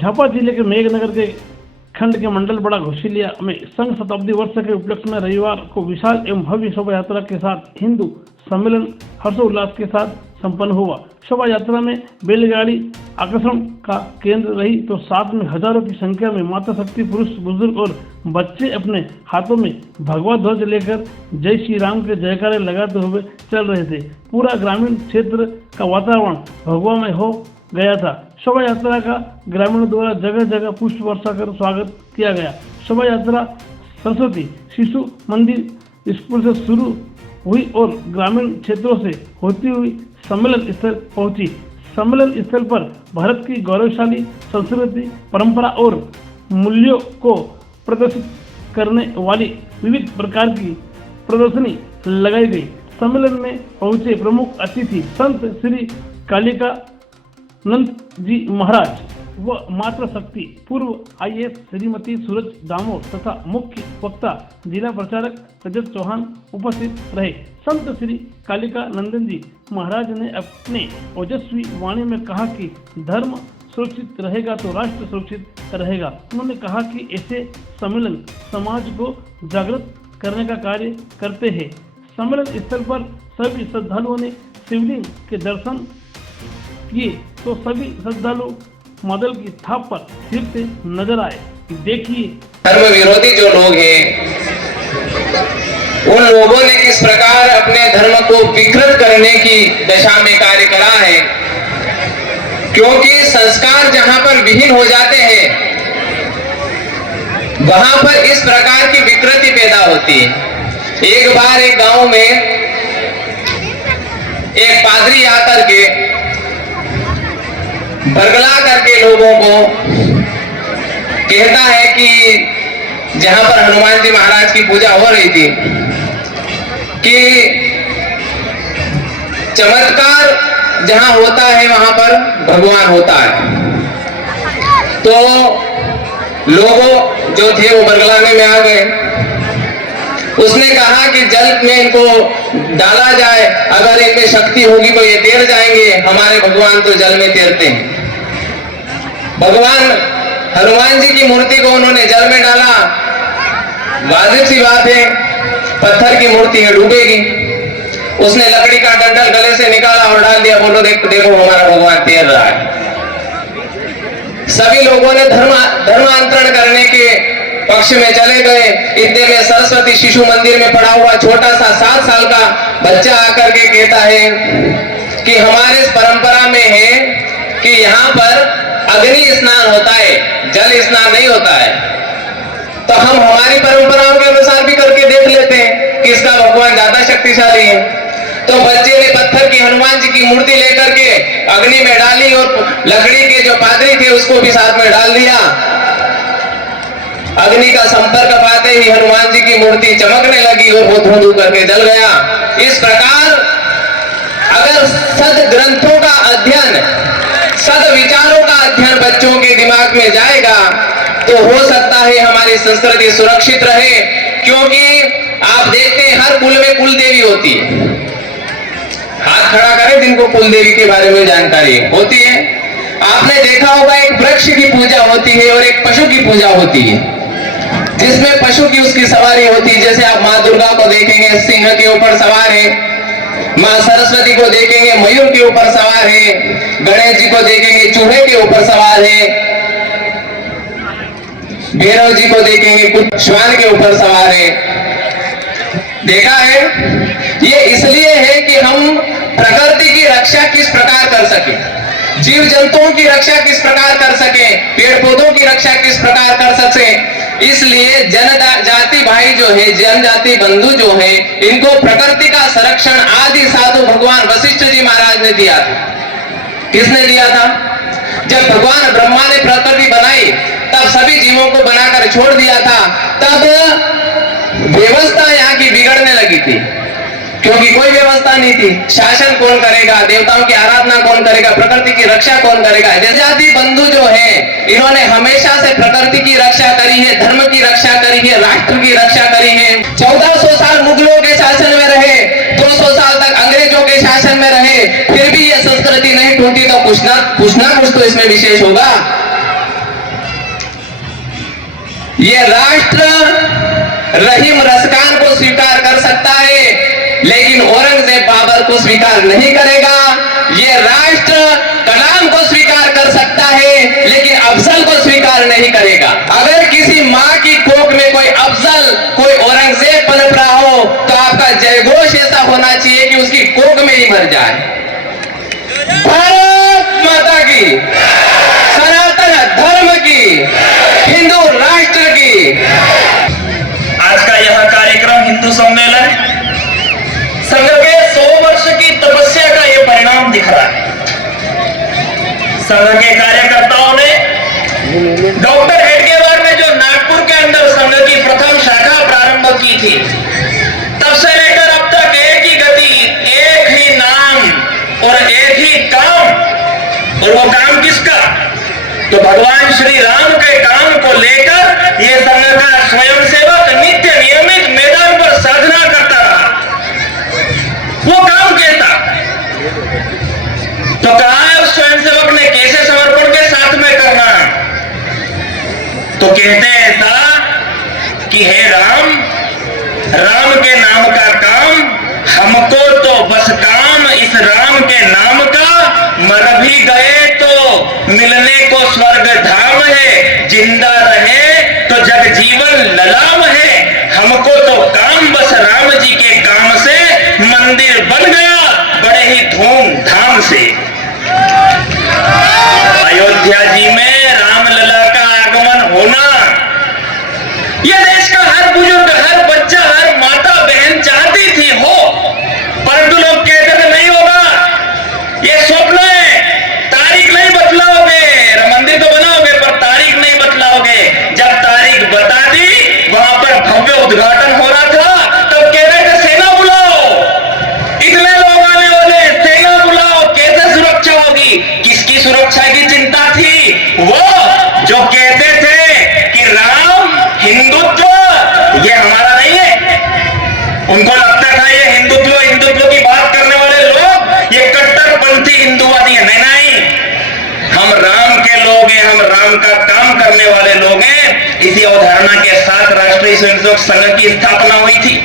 झापा जिले के मेघनगर के खंड के मंडल बड़ा घोषिलिया में संघ शताब्दी वर्ष के उपलक्ष्य में रविवार को विशाल एवं भव्य शोभा यात्रा के साथ हिंदू सम्मेलन हर्षोल्लास के साथ संपन्न हुआ। शोभा यात्रा में बैलगाड़ी आकर्षण का केंद्र रही तो साथ में हजारों की संख्या में माता शक्ति, पुरुष, बुजुर्ग और बच्चे अपने हाथों में भगवा ध्वज लेकर जय श्री राम के जयकारे लगाते हुए चल रहे थे। पूरा ग्रामीण क्षेत्र का वातावरण भगवामय हो गया था। शोभा यात्रा का ग्रामीणों द्वारा जगह जगह पुष्प वर्षा कर स्वागत किया गया। शोभा यात्रा सरस्वती शिशु मंदिर स्कूल से शुरू हुई और ग्रामीण क्षेत्रों से होती हुई सम्मेलन स्थल पहुंची। सम्मेलन स्थल पर भारत की गौरवशाली संस्कृति, परंपरा और मूल्यों को प्रदर्शित करने वाली विविध प्रकार की प्रदर्शनी लगाई गई। सम्मेलन में पहुंचे प्रमुख अतिथि संत श्री कालिका नंद जी महाराज व मातृ शक्ति पूर्व IAS श्रीमती सूरज दामोर तथा मुख्य वक्ता जिला प्रचारक रजत चौहान उपस्थित रहे। संत श्री कालिका नंदन जी महाराज ने अपने ओजस्वी वाणी में कहा कि धर्म सुरक्षित रहेगा तो राष्ट्र सुरक्षित रहेगा। उन्होंने कहा कि ऐसे सम्मेलन समाज को जागृत करने का कार्य करते हैं। सम्मेलन स्थल पर सभी श्रद्धालुओं ने शिवलिंग के दर्शन किए तो सभी श्रद्धालु मदल की थाप पर सिर से नजर आए। देखिए, धर्म विरोधी जो लोग हैं उन लोगों ने किस प्रकार अपने धर्म को विकृत करने की दशा में कार्य करा है, क्योंकि संस्कार जहां पर विहीन हो जाते हैं वहां पर इस प्रकार की विकृति पैदा होती है। एक बार एक गांव में एक पादरी आकर के बरगला करके लोगों को कहता है कि जहां पर हनुमान जी महाराज की पूजा हो रही थी कि चमत्कार जहां होता है वहां पर भगवान होता है। तो लोगों जो थे वो बरगलाने में आ गए। उसने कहा कि जल में इनको डाला जाए, अगर इनमें शक्ति होगी तो ये तैर जाएंगे, हमारे भगवान तो जल में तैरते हैं। भगवान हनुमान जी की मूर्ति को उन्होंने जल में डाला। वाजिब सी बात है, पत्थर की मूर्ति है, डूबेगी। उसने लकड़ी का डंडल गले से निकाला और डाल दिया। बोलो देखो हमारा भगवान तैर रहा है। सभी लोगों ने धर्मांतरण करने के पक्ष में चले गए। इतने में सरस्वती शिशु मंदिर में पड़ा हुआ छोटा सा 7 साल का बच्चा आकर के कहता है कि हमारे इस परंपरा में है कि यहाँ पर अग्नि स्नान होता है, जल स्नान नहीं होता है। तो हम हमारी परंपराओं के अनुसार भी करके देख लेते हैं कि इसका भगवान ज्यादा शक्तिशाली है। तो बच्चे ने पत्थर की हनुमान जी की मूर्ति लेकर के अग्नि में डाली और लकड़ी के जो पादरी थे उसको भी साथ में डाल दिया। अग्नि का संपर्क पाते ही हनुमान जी की मूर्ति चमकने लगी और वो धू-धू करके जल गया। इस प्रकार अगर सद ग्रंथों का अध्ययन, सद विचारों का अध्ययन बच्चों के दिमाग में जाएगा तो हो सकता है हमारी संस्कृति सुरक्षित रहे। क्योंकि आप देखते हैं हर कुल में कुल देवी होती है। हाथ खड़ा करें जिनको कुल देवी के बारे में जानकारी होती है। आपने देखा होगा एक वृक्ष की पूजा होती है और एक पशु की पूजा होती है, जिसमें पशु की उसकी सवारी होती है। जैसे आप माँ दुर्गा को देखेंगे सिंह के ऊपर सवार है, माँ सरस्वती को देखेंगे मयूर के ऊपर सवार है, गणेश जी को देखेंगे चूहे के ऊपर सवार है, भैरव जी को देखेंगे कुछ श्वान के ऊपर सवार है। देखा है, ये इसलिए है कि हम प्रकृति की रक्षा किस प्रकार कर सके, जीव जंतुओं की रक्षा किस प्रकार कर सके, पेड़ पौधों की रक्षा किस प्रकार कर सके। इसलिए जनजाति भाई जो है, जनजाति बंधु जो है, इनको प्रकृति का संरक्षण आदि साधु भगवान वशिष्ठ जी महाराज ने दिया था। किसने दिया था? जब भगवान ब्रह्मा ने प्रकृति बनाई तब सभी जीवों को बनाकर छोड़ दिया था। तब व्यवस्था यहाँ की बिगड़ने लगी थी, क्योंकि कोई व्यवस्था नहीं थी। शासन कौन करेगा, देवताओं की आराधना कौन करेगा, प्रकृति की रक्षा कौन करेगा। जनजाति बंधु जो है इन्होंने हमेशा से प्रकृति की रक्षा करी है, धर्म की रक्षा करी है, राष्ट्र की रक्षा करी है। 1400 साल मुगलों के शासन में रहे, 200 साल तक अंग्रेजों के शासन में रहे, फिर भी ये संस्कृति नहीं टूटी। तो कुछ ना कुछ तो इसमें विशेष होगा। ये राष्ट्र रहीम रसकान को स्वीकार कर सकता है, लेकिन औरंगजेब बाबर को स्वीकार नहीं करेगा। ये राष्ट्र कलाम को स्वीकार कर सकता है, लेकिन अफजल को स्वीकार नहीं करेगा। अगर किसी माँ की कोख में कोई अफजल, कोई औरंगजेब पनप रहा हो, तो आपका जयघोष ऐसा होना चाहिए कि उसकी कोख में ही मर जाए। भारत माता की, सनातन धर्म की, हिंदू राष्ट्र की। आज का यह कार्यक्रम हिंदू सम्मेलन संघ के 100 वर्ष की तपस्या का यह परिणाम दिख रहा है। संघ के कार्यकर्ताओं ने डॉक्टर हेडगेवार ने जो नागपुर के अंदर संघ की प्रथम शाखा प्रारंभ की थी, तब से लेकर अब तक एक ही गति, एक ही नाम और एक ही काम। और वो काम किसका? तो भगवान श्री राम के काम को लेकर ये संघ का स्वयंसेवक नित्य नियमित मैदान पर साधना करता रहा। वो काम कैसा? तो कहा है उस स्वयंसेवक ने कैसे समर्पण के साथ में करना? तो कहते हैं ऐसा कि हे राम, राम के नाम का काम हमको तो बस काम इस राम के नाम का, मर भी गए तो मिलने को स्वर्ग धाम है, जिंदा रहे तो जग जीवन ललाम है। हमको तो काम बस राम जी के काम से, मंदिर बन गया बड़े ही धूमधाम से। अयोध्या जी में रामलला का आगमन होना, यह देश का हर बुजुर्ग, हर बच्चा, हर माता बहन चाहती थी हो, परंतु लोग कहते थे नहीं होगा, ये स्वप्न है, तारीख नहीं बतलाओगे, मंदिर तो बनाओगे पर तारीख नहीं बतलाओगे। जब तारीख बता दी, वहां पर भव्य उद्घाटन हो रहा था, तब कह रहे थे सेना बुलाओ, इतने लोग आने वाले, सेना बुलाओ, कैसे सुरक्षा होगी? किसकी सुरक्षा की चिंता थी? वो जो कहते थे कि राम हिंदुत्व ये हमारा नहीं है। उनको लगता था ये हिंदुत्व की बात करने वाले लोग ये कट्टरपंथी हिंदुवादी है। नहीं, हम राम के लोग हैं, हम राम का काम करने वाले लोग हैं। इसी अवधारणा के साथ राष्ट्रीय स्वयंसेवक संघ की स्थापना हुई थी।